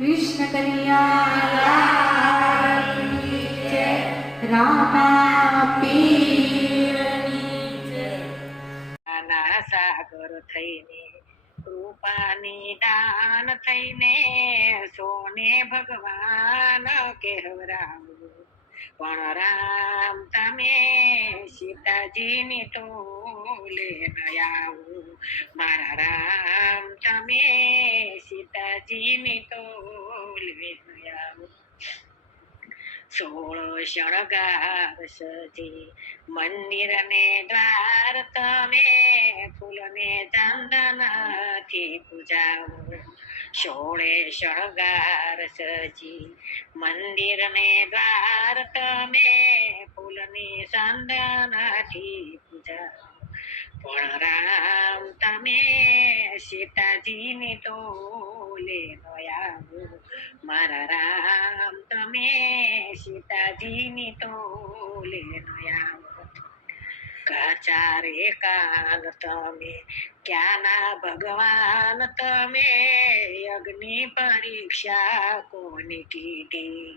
कृष्ण कन्हैया जय रामा पीરની જય। ના સાગર થઈને કૃપાની દાન થઈને સોને ભગવાન કહેવરાવું પણ રામ તમે સીતાજીની ટોલે ન આવું મારા રામ તમે સીતાજીની ટોલે ન આવું 16 શણગાર સજી મંદિર ને દ્વાર તમે ફૂલને ચંદનથી પૂજાવો 16 શણગાર સજી મંદિર ને દ્વાર તમે ફૂલને ચંદનથી પૂજાવો પણ રામ તમે સીતાજીની ટોલે ન આવો મારા રામ તમે સીતાજીની ટોલે ન આવો કાચારે કાન તમે ક્યાંના ભગવાન તમે અગ્નિ પરીક્ષા કોની કીધી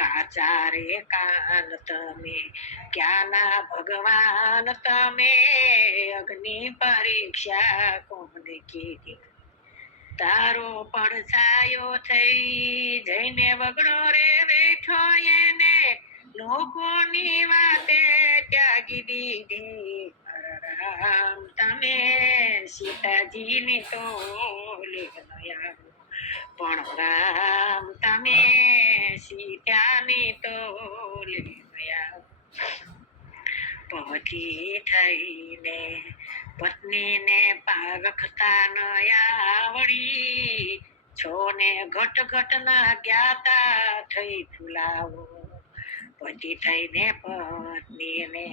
કાચારે કાન તમે ક્યાંના ભગવાન તમે અગ્નિ પરીક્ષા કોની કીધી તારો પડછાયો થઈ જઈને વગડો રે બેઠો એને લોકોની વાતે ત્યાગી દીધી રામ તમે સીતાજીની ટોલે ન આવો પણ રામ તમે સીતાની ટોલે ન આવો પહોંચી થઈને પત્નીને પારખતા ન આવડી છોને ઘટ ઘટ ના જ્ઞાતા થઈ ફૂલાવો પછી થઈને પત્નીને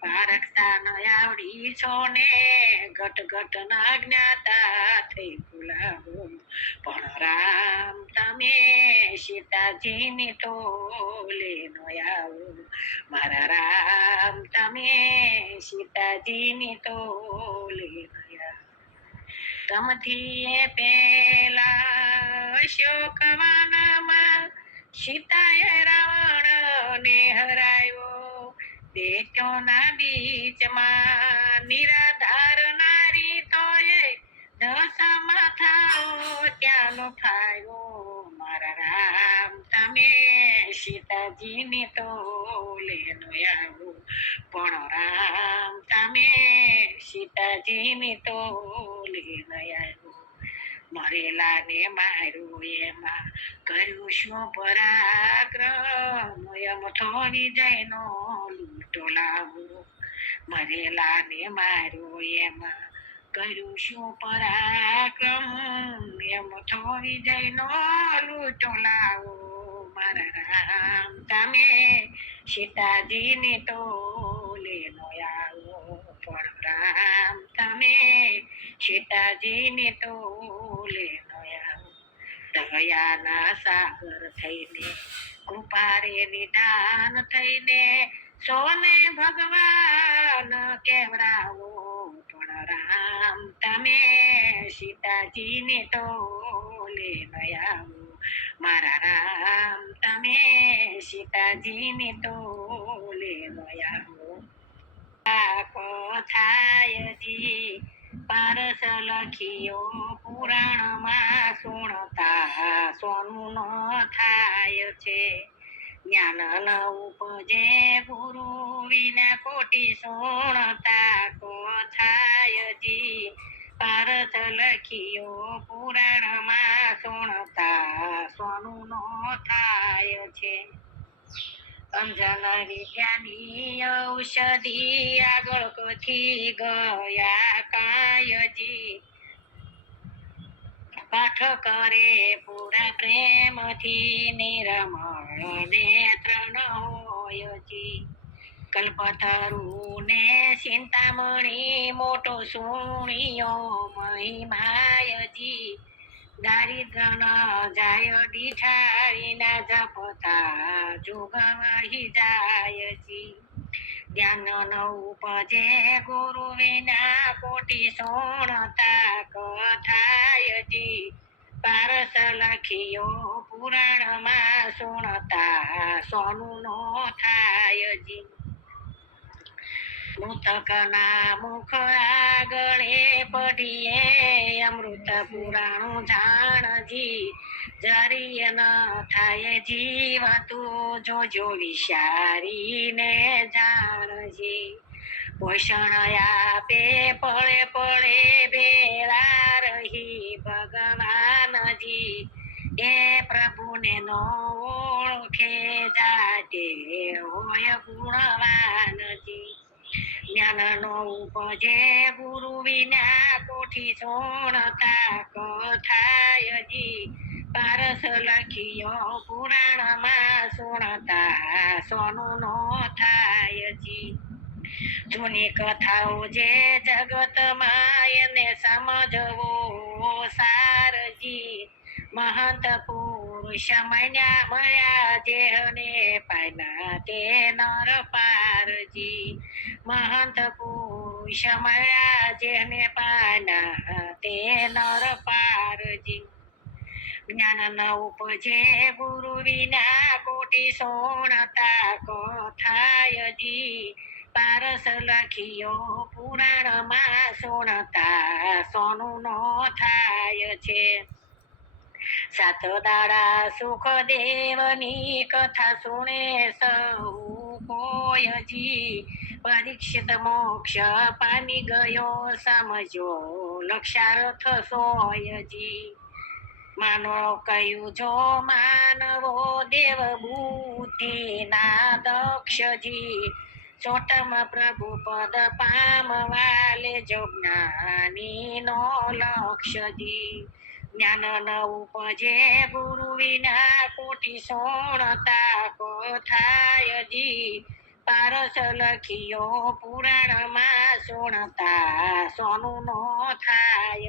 પારખતા ન આવડી છોને ઘટ ઘટ ના જ્ઞાતા થઈ ફૂલાવો પણ રામ તમે સીતાજીની ટોલે ન આવો મારા રામ તમે સીતાજીની ટોલે ન આવો તમથી પેલા અશોકવનમાં સીતાએ રાવણને હરાયો દેશોના બીચમાં નિરાધાર નારી તોય દશમાં થાઓ ત્યાંનો ફાયો મારા રામ તમે સીતાજીની ટોલે ન આવો પણ રામ તમે સીતાજીની ટોલે ન આવો મરેલાને માર્યું એમાં કર્યું શું પરાક્રમ એમ થોડી જઈનો લૂંટો લાવો મરેલાને માર્યું એમાં કર્યું શું પરાક્રમ એમ થોડી જઈનો લૂંટો લાવો મારા રામ તમે સીતાજીની ટોલે ન આવો પણ રામ તમે સીતાજીની ટોલે ન આવો દયાના સાગર થઈને કૃપારે નિદાન થઈને સોને ભગવાન કેવરાવો પણ રામ તમે સીતાજીની ટોલે ન આવો મારા રામ તમે સીતાજીની ટોલે ન આવો કથાયજી પારસ લખિયો પુરાણમાં સુણતા સોનું ન થાય છે જ્ઞાન ન ઉપજે ગુરુ વિના કોટી સુણતા કથાયજી પારસ લખિયો પુરાણમાં સુણતા સોનું ન થાય છે અંજન વિદ્યાની ઔષધિ આગળ કથી ગયા કાયજી પાઠ કરે પૂરા પ્રેમથી નિરમળ નેત્ર ન હોયજી કલ્પતરુ ને ચિંતામણી મોટો સુણિયો મહિમાયજી દારિદ્ર ન જાય દીઠારીના જપતા જોગ વહી જાયજી જ્ઞાન ન ઉપજે ગુરુ વિના કોટી સોણતા કથાયજી પારસ લખિયો પુરાણમાં સુણતા સોનું નો થાય જી. મૃતકના મુખ આગળે પઢીએ અમૃત પુરાણું જાણજી. જરીય ન થાય જીવ તું જોજો વિચારીને જાણજી. પોષણ આપે પળે પળે ભેળા રહી ભગવાનજી. એ પ્રભુને નો ઓળખે જાતે હોય ગુણવાનજી. જ્ઞાન નો ઉપજે ગુરુ વિના કોઠી સોણતા કથાયજી. પારસ લખિયો પુરાણમાં સુણતા સોનું નો થાયજી. જૂની કથાઓ જે જગતમાં એને સમજવો સારજી. મહંત પુરુષ મળ્યા જેને પામ્યા તે નર પારજી. મહંત પુરુષ મળ્યા જેને પામ્યા તે નર પારજી. જ્ઞાન ન ઉપજે ગુરુ વિના કોટી સોણતા કથાયજી. પારસ લખિયો પુરાણમાં સુણતા સોનું નો થાય છે. સાત દાડા સુખદેવની કથા સુણે સૌ કોયજી. પરીક્ષિત મોક્ષ પામી ગયો સમજો લક્ષાર્થ સોયજી. માનો કહ્યું જો માનવો દેવ બુદ્ધિ ના દક્ષજી. ચોટમ પ્રભુ પદ પામવા લેજો જ્ઞાની નો લક્ષજી. જ્ઞાન ન ઉપજે ગુરુ વિના કોટી સોણતા કથાયજી. પારસ લખિયો પુરાણમાં સુણતા સોનું નો થાય.